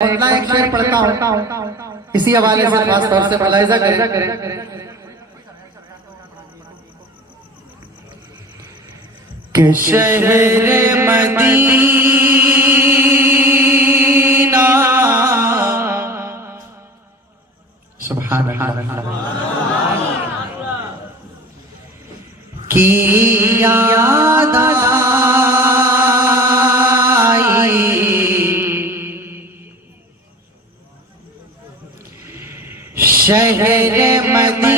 اپنا ایک شعر پڑھتا ہوں، اسی حوالے سے خاص طور سے ملاحظہ کریں کہ شہر مدینہ سبحان اللہ کی یاد شہر مدینہ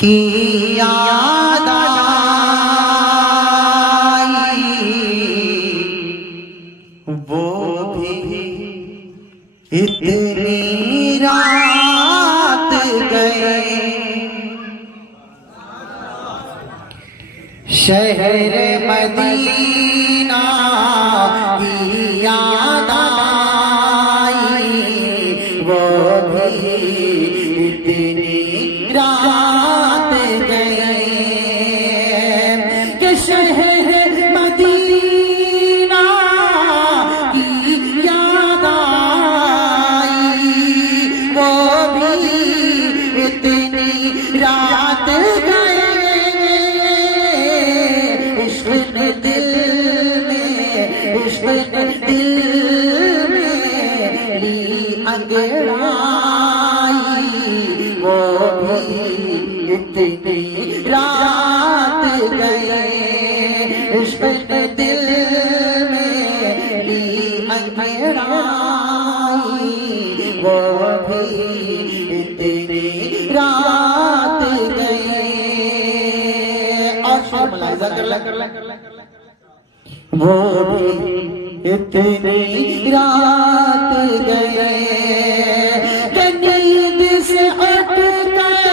کی یاد آئی، وہ بھی اتنی رات گئے شہر مدینہ کی یاد رات گئے کہ شہر مدینہ کی یاد آئی، وہ بھی اتنی رات گئے عشق نے دل میں لی انگڑائی، وہ بھی اتنی رات گئے عشق نے دل میں لی انگڑائی، وہ بھی اتنی رات گئے۔ اور شعر ملاحظہ کر لیں وہ بھی اتنی رات گئے کہ نیند سے اٹھ کر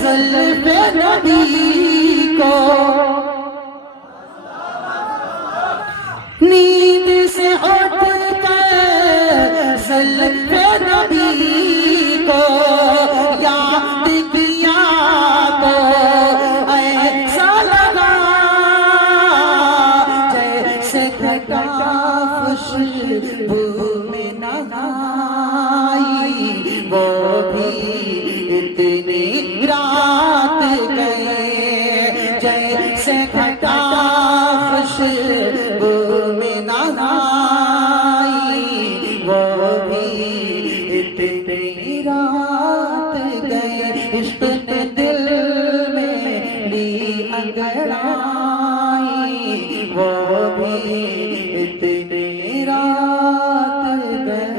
زلف نبی کو، نیند سے اٹھ کر زلف نبی کو یاد کیا تو ایسا لگا جیسے گھٹا خوشبو میں نہائی، وہ بھی اتنی رات گئے جیسے گھٹا خوشبو میں نہائی، وہ بھی اتنی رات گئے عشق نے دل میں لی انگڑائی، وہ بھی اتنی رات گئے۔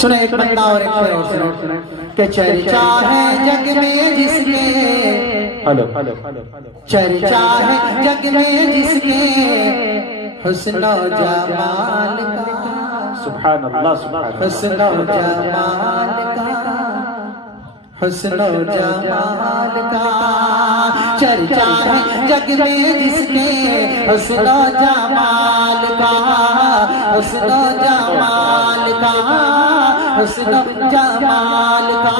سنیں ایک بندہ اور ایک شعر اور سنیں کہ چرچا ہے جگ میں جس کے، چرچا ہے جگ میں جس کے حسن و جمال کا، سبحان اللہ حسن و جمال کا، حسن و جمال کا چرچا ہے جگ میں جس کے حسن و جمال کا، حسن و جمال کا، حسن و جمال کا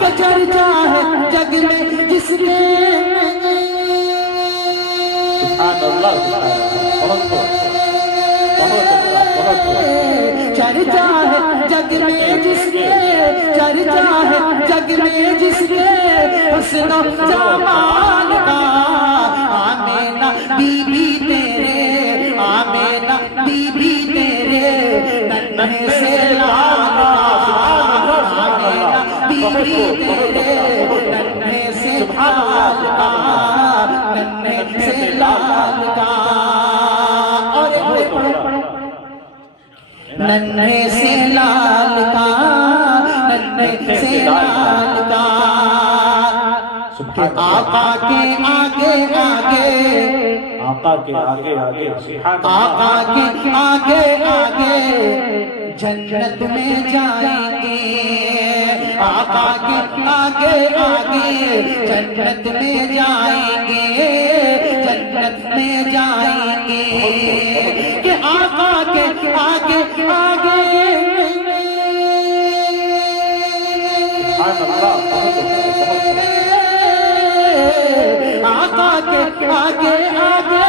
کہ چرچا ہے جگ میں جس کے، سبحان اللہ چرچا ہے جگ میں جس کے، چرچا ہے جگ میں جس کے حسن و جمال کا، آمینہ بی بی تیرے، آمینہ بی بی تیرے ننھے سے لال کا، آمینہ بی بی تیرے ننھے سے لال کا، ننھے سے لال کا، اور ننھے سے لال کا، ننھے سے لال کا کہ آقا کے آگے آگے، آقا کے آگے آگے، آقا کے آگے آگے جنت میں جائیں گے، آقا کے آگے آگے جنت میں جائیں گے جنت میں جائیں گے کہ آقا کے آگے آگے آقا کے آگے آگے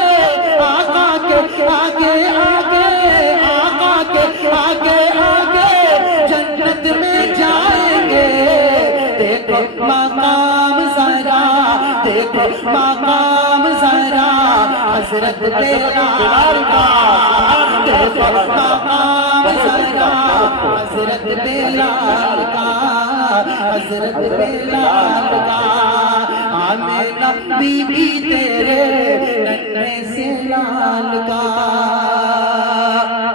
آقا کے آگے آگے آقا کے آگے آگے جنت میں جائیں گے دیکھو مقام ذرا دیکھو مقام ذرا حضرت بلال کا دیکھو مقام ذرا حضرت بلال کا حضرت بلال کا آمینہ بی بی تیرے ننھے سے لال کا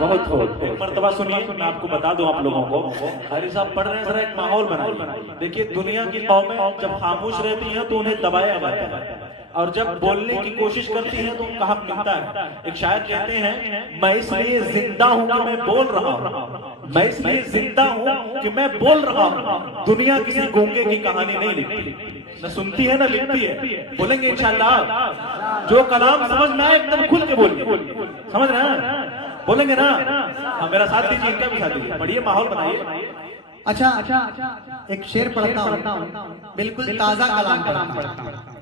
بہت ایک مرتبہ سنیے میں آپ کو بتا دوں آپ لوگوں کو حاری صاحب پڑھ رہے ہیں ذرا ایک ماحول بنائیے دیکھیے دنیا کی قومیں جب خاموش رہتی ہیں تو انہیں دبایا جاتا ہے اور جب بولنے کی کوشش کرتی ہیں تو ان کا حق ملتا ہے ایک شاعر کہتے ہیں میں اس لیے زندہ ہوں کہ میں بول رہا ہوں میں اس لیے زندہ ہوں کہ میں بول رہا ہوں دنیا کسی گونگے کی کہانی نہیں لکھتی نہ سنتی ہے نہ لکھتی ہے بولیں گے انشاءاللہ جو کلام سمجھ میں آئے ایک دم کھل کے بولیں سمجھ رہے ہیں بولیں گے نا ہاں میرا ساتھ دیجیے ان کا بھی ساتھ دیجیے پڑھیے ماحول بنائیے اچھا ایک شعر پڑھتا ہوں بالکل تازہ کلام پڑھتا ہوں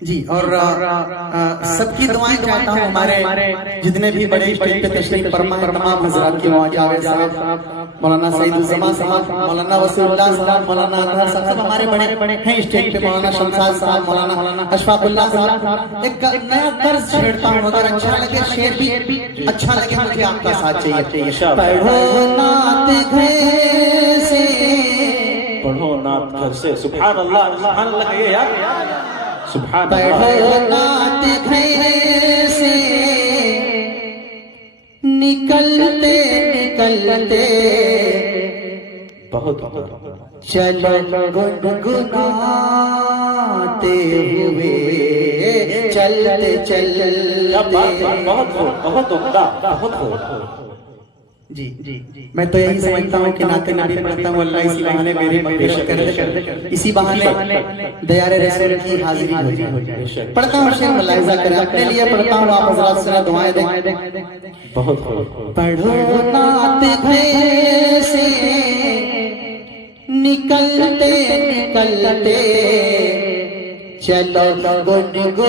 جی اور سب کی دعائیں چاہتا ہوں ہمارے جتنے بھی بڑے اسٹیج پہ تشریف فرما تمام حضرات کی جاوید صاحب مولانا سعید الزمان صاحب مولانا وسیع اللہ صاحب مولانا اطہر صاحب سب ہمارے بڑے ہیں اسٹیج پہ مولانا شمشاد صاحب مولانا اشفاق اللہ صاحب ایک نیا طرز چھیڑتا ہوں اگر اچھا لگے شعر بھی اچھا لگے مجھے آپ کا ساتھ چاہیے پڑھو نعت گھر سے پڑھو نعت گھر سے سبحان اللہ کہیے یار سبحان اللہ پڑھو نعت گھر سے نکلتے نکلتے بہت چلو گنگناتے ہوئے چلتے چلتے بہت عمدہ جی میں تو یہی سمجھتا ہوں کہ نعت نبی پڑھتا ہوں اللہ اسی بہانے میری مغفرت کر دے اسی بہانے دیار رسول کی حاضری ہو جائے پڑھتا ہوں شعر ملاحظہ کریں اپنے لیے پڑھتا ہوں آپ حضرات سے دعائیں دیں بہت پڑھو نعت گھر سے نکلتے نکلتے چلو گنگناتے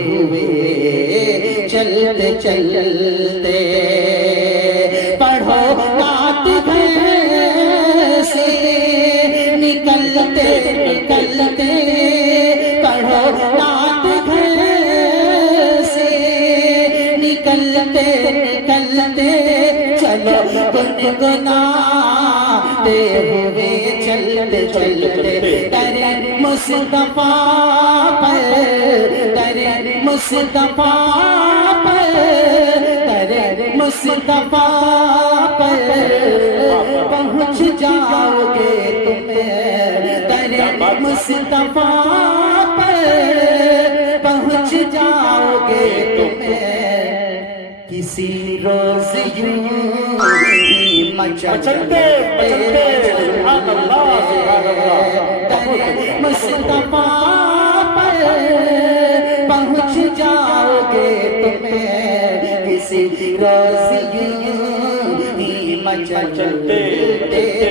ہوئے چلتے چلتے پڑھو نعت گھر سے نکلتے نکلتے پڑھو نعت گھر سے نکلتے نکلتے چلو گنگناتے ہوئے چلتے چلتے تیرے مصطفیٰ پر تیرے مصطفیٰ پر تیرے مصطفیٰ پر پہنچ جاؤ گے تمہیں تیرے مصطفیٰ پر پہنچ جاؤ گے تمہیں کسی روز یوں مچلتے مصطفیٰ پر پہنچ جاؤ گے تمہیں کسی روز یوں ہی مچلتے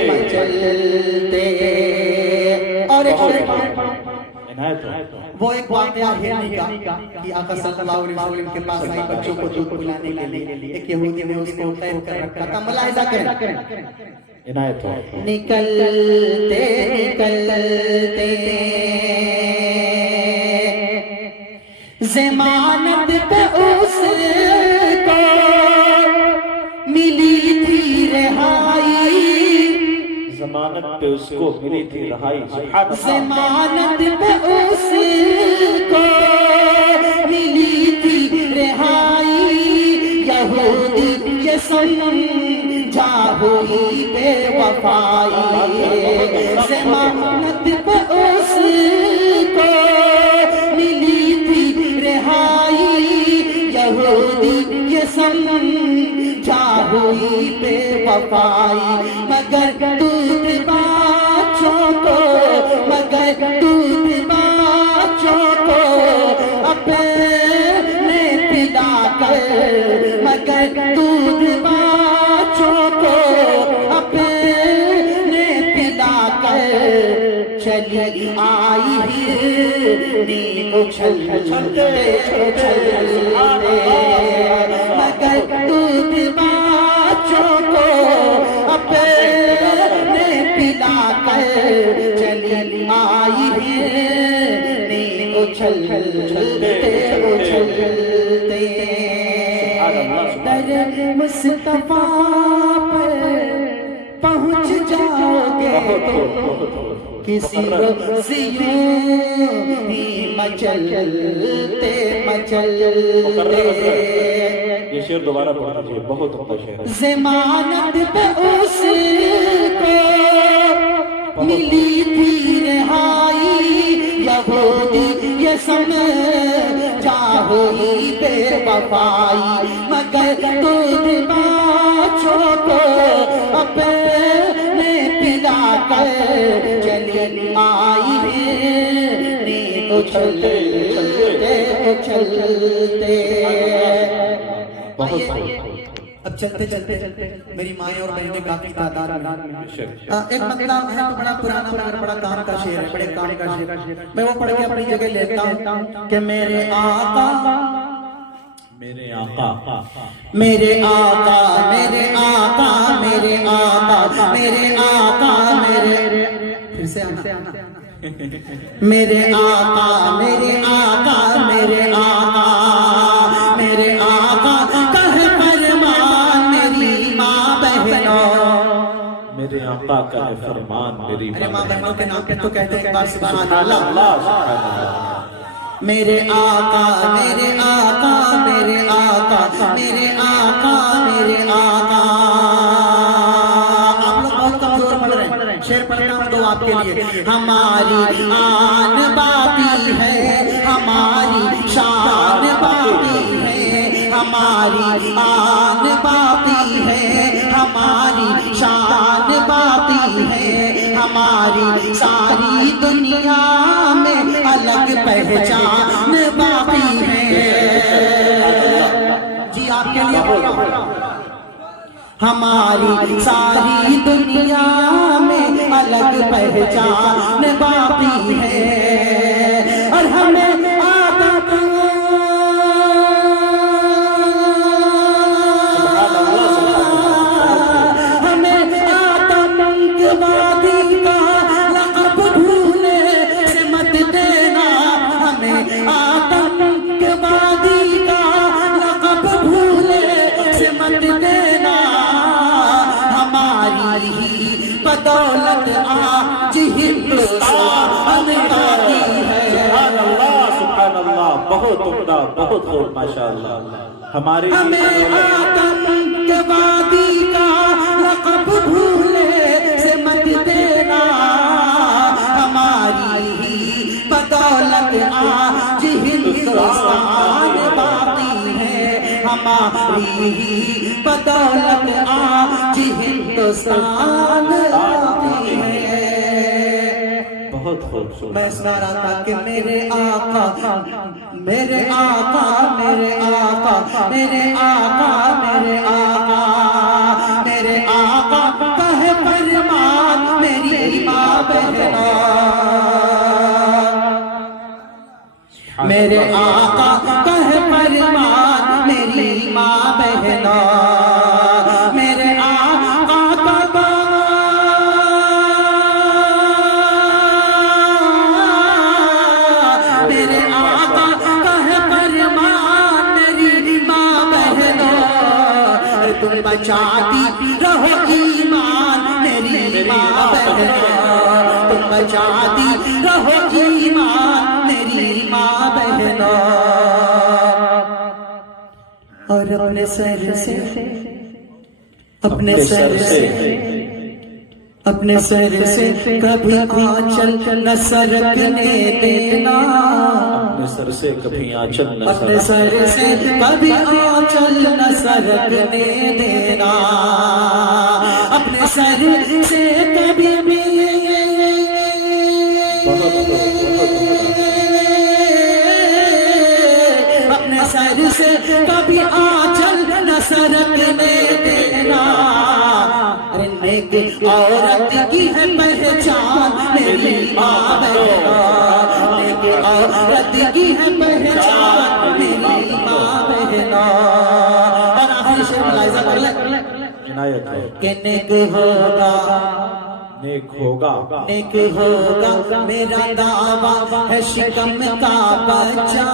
مچلتے اور وہ ایک واقعہ ہرنی کا کہ آقا صلی اللہ علیہ وسلم کے پاس آئی بچوں کو دودھ پلانے کے لیے ایک یہودی نے اس کو قید کر رکھا تھا ملاحظہ کریں نکلتے نکلتے ضمانت پہ اس کو ملی تھی رہائی ضمانت پہ اس کو ملی تھی رہائی ضمانت پہ اس کو ملی تھی رہائی یہودی کے سمجھا ہوئی بے وفائی ضمانت پہ اس کو ملی تھی رہائی یہودی کے سمجھا ہوئی بے وفائی مگر تو چلی آئی ہرنی اچھلتے اچھلتے مگر دودھ بچوں کو اپنے پلا کر چلی آئی ہرنی اچھلتے اچھلتے در مصطفیٰ پر پہنچ جاؤ گے تو کسی روز یوں ہی مچلتے مچلتے یہ شعر دوبارہ پڑھنا چاہیے، بہت اچھا شعر ہے۔ ضمانت پہ اس کو ملی تھی رہائی، یہودی یہ سمجھا ہوئی بے وفائی، مگر دودھ بچوں کو اپنے پلا کر چلی آئی ہرنی اچھلتے اچھلتے۔ اب چلتے چلتے میری مائیں اور بہنیں کافی تعداد میں، ایک مطلب ہے تو بڑا پرانا مگر بڑا کام کا شعر ہے، بڑے کام کا شعر، میں وہ پڑھ کے اپنی جگہ لیتا ہوں کہ میرے آقا میرے آقا میرے آقا میرے آقا میرے آقا میرے آقا میرے، پھر سے آنا، میرے آقا میرے آقا میرے آقا میرے آقا کہے فرمان میری ماں بہنوں، میرے آقا کا ہے فرمان میری ارے ماں بہنوں کے نام پہ تو کہتے ہیں ایک بار سبحان سبحان اللہ۔ اللہ سبحان اللہ۔ میرے آقا میرے آقا میرے آقا میرے آقا میرے آقا، آپ لوگ بہت کمزور پڑھ رہے ہیں، شعر پڑھتا ہوں تو آپ کے لیے، ہماری آن باقی ہے ہماری شان باقی ہے، ہماری آن باقی ہے ہماری شان باقی ہے، ہماری ساری دنیا میں الگ پہچان باقی ہے۔ جی آپ کے لیے ہماری ساری دنیا میں الگ پہچان باقی ہے، اور ہمیں بدولت آج ہندوستان باقی ہے۔ سبحان اللہ سبحان اللہ، بہت عمدہ بہت خوب ماشاءاللہ۔ ہماری ہمیں آتنکوادی کا لقب بھولے سے مت دینا، ہماری ہی بدولت آج ہندوستان باقی ہے، ہماری ہی بدولت آج ہندوستان باقی ہے۔ بہت خوبصورت۔ میں سنا رہا تھا کہ میرے آقا میرے آقا میرے آقا میرے آقا میرے آقا میرے آقا کا ہے فرمان میری ماں بہنوں، میرے آقا کا ہے فرمان میری ماں بہنوں، میرے آقا کا میرے آقا کا ہے فرمان میری ماں بہنوں، تم بچاتی رہو ایمان میری ماں بہنوں، تم بچاتی رہو ایمان میری ماں بہنوں، اور اپنے سر سے اپنے سر سے اپنے سر سے کبھی آنچل نہ سرکنے دینا، اپنے سر سے کبھی آنچل نہ اپنے سر سے کبھی آنچل نہ سرکنے دینا، اپنے سر سے کبھی بھی اپنے سر سے کبھی آنچل نہ سرکنے دینا، نیک عورت کی ہے پہچان میری ماں بہنوں، نیک عورت کی ہے پہچان میری ماں بہنوں۔ اور آخری شعر ملاحظہ کر لیں عنایت ہے کہ نیک ہوگا، نیک ہوگا، نیک ہوگا میرا دعویٰ ہے شکم کا بچہ،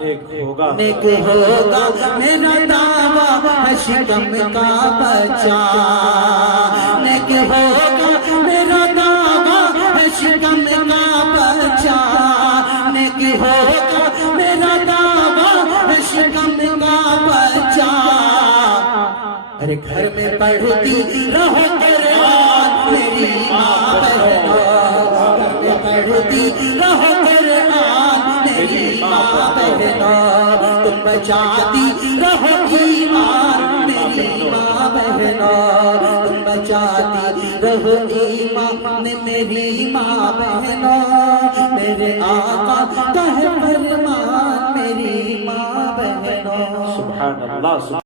نیک ہوگا، نیک ہوگا میرا دعویٰ ہے شکم کا بچہ، نیک ہوگا میرا دعویٰ ہے شکم کا بچہ، نیک ہوگا میرا دعویٰ ہے شکم کا بچہ۔ ارے گھر میں پڑھتی رہو قرآن میری ماں بہنوں، گھر میں پڑھتی رہو قرآن میری ماں بہنوں، تم بچاتی رہو ایمان میری ماں بہنوں، تم بچاتی رہو ایمان میری ماں بہنوں، میرے آقا کا ہے فرمان میری ماں بہنوں۔ سبحان اللہ۔